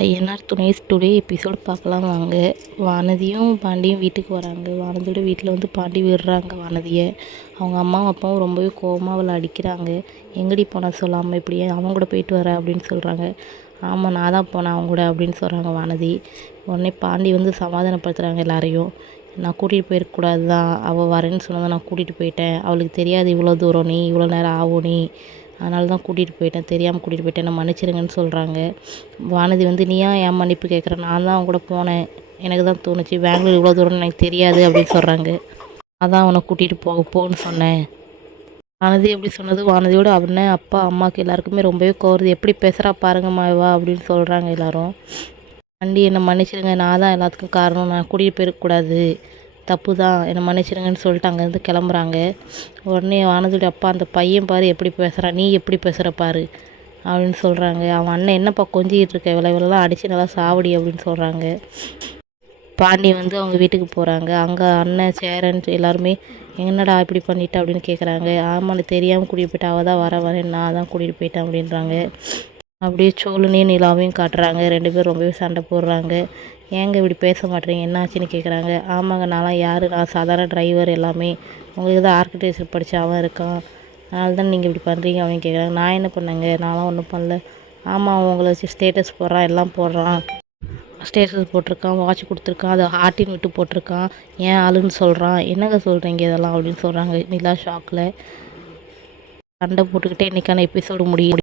ஐயனார் துணை today episode பார்க்கலாம் வாங்க. வானதியும் பாண்டியும் வீட்டுக்கு வராங்க. வானதியோட வீட்டில் வந்து பாண்டி விடுறாங்க வானதியை. அவங்க அம்மாவும் அப்பாவும் ரொம்பவே கோவமாக அவளை அடிக்கிறாங்க. எங்கடி போனால் சொல்லாமல் இப்படி அவன் கூட போயிட்டு வர அப்படின்னு சொல்கிறாங்க ஆமாம் நான் தான் போனேன் அவங்க கூட அப்படின்னு சொல்கிறாங்க வானதி. உடனே பாண்டி வந்து சமாதானப்படுத்துகிறாங்க எல்லாரையும். நான் கூட்டிகிட்டு போயிருக்கக்கூடாது தான் அவள் வரேன்னு சொன்னதை நான் கூட்டிகிட்டு போயிட்டேன். அவளுக்கு தெரியாது இவ்வளோ தூரம் நீ இவ்வளோ நேரம் ஆகும் நீ. அதனால தான் கூட்டிகிட்டு போயிட்டேன். தெரியாமல் கூட்டிகிட்டு போயிட்டேன். என்ன மன்னிச்சிடுங்கன்னு சொல்கிறாங்க வானதி வந்து நீ ஏன் மன்னிப்பு கேட்குற நான் தான் அவங்க கூட போனேன். எனக்கு தான் தோணுச்சு. பெங்களூர் இவ்வளோ தூரம்னு எனக்கு தெரியாது அப்படின்னு சொல்கிறாங்க அதான் அவனை கூட்டிகிட்டு போக போன்னு சொன்னேன். வானதி எப்படி சொன்னது வானதியோட அவனை அப்பா அம்மாவுக்கு எல்லாருக்குமே ரொம்பவே கோருது. எப்படி பேசுகிறா பாருங்கம்மா வா அப்படின்னு சொல்கிறாங்க எல்லோரும். வண்டி என்னை மன்னிச்சிடுங்க நான் தான் எல்லாத்துக்கும் காரணம். நான் கூட்டிகிட்டு போயிருக்கக்கூடாது தப்பு தான் என்னை மன்னிச்சிடுங்கன்னு சொல்லிட்டு அங்கேருந்து கிளம்புறாங்க. உடனே வானதியோட அப்பா அந்த பையன் பாரு எப்படி பேசுகிறான் நீ எப்படி பேசுகிற பாரு அப்படின்னு சொல்கிறாங்க அவன் அண்ணன் என்னப்பா கொஞ்சிக்கிட்டு இருக்க? இவ்வளோ இவ்வளோலாம் அடித்து நல்லா சாவடி அப்படின்னு சொல்கிறாங்க பாண்டி வந்து அவங்க வீட்டுக்கு போகிறாங்க அங்கே அண்ணன் சேரன் எல்லாருமே என்னடா இப்படி பண்ணிட்டா? அப்படின்னு கேட்குறாங்க ஆமாம் தெரியாமல் கூட்டிகிட்டு போயிட்டா. அவள் தான் வர வரேன். நான் தான் கூட்டிகிட்டு போயிட்டேன் அப்படின்றாங்க. அப்படியே சோழனையும் நிலாவையும் காட்டுறாங்க. ரெண்டு பேரும் ரொம்பவே சண்டை போடுறாங்க. ஏங்க இப்படி பேச மாட்டேறீங்க என்ன ஆச்சுன்னு கேட்குறாங்க ஆமாங்க நான்லாம் யார்? நான் சாதாரண டிரைவர் எல்லாமே. உங்களுக்கு தான் ஆர்கிடெக்சர் படித்த அவன் இருக்கான். அதனால தான் நீங்கள் இப்படி பண்ணுறீங்க அவன் கேட்குறாங்க நான் என்ன பண்ணேங்க? நான்லாம் ஒன்றும் பண்ணல. ஆமாம் அவன் உங்களை வச்சு ஸ்டேட்டஸ் போடுறான் எல்லாம் போடுறான். ஸ்டேட்டஸ் போட்டிருக்கான் வாட்ச் கொடுத்துருக்கான் அதை ஹார்ட்டின் விட்டு போட்டிருக்கான். ஏன் ஆளுன்னு சொல்கிறான் என்னங்க சொல்கிறீங்க இதெல்லாம் அப்படின்னு சொல்கிறாங்க நிலா ஷாக்கில் சண்டை போட்டுக்கிட்டே இன்றைக்கான எபிசோடு முடியும்.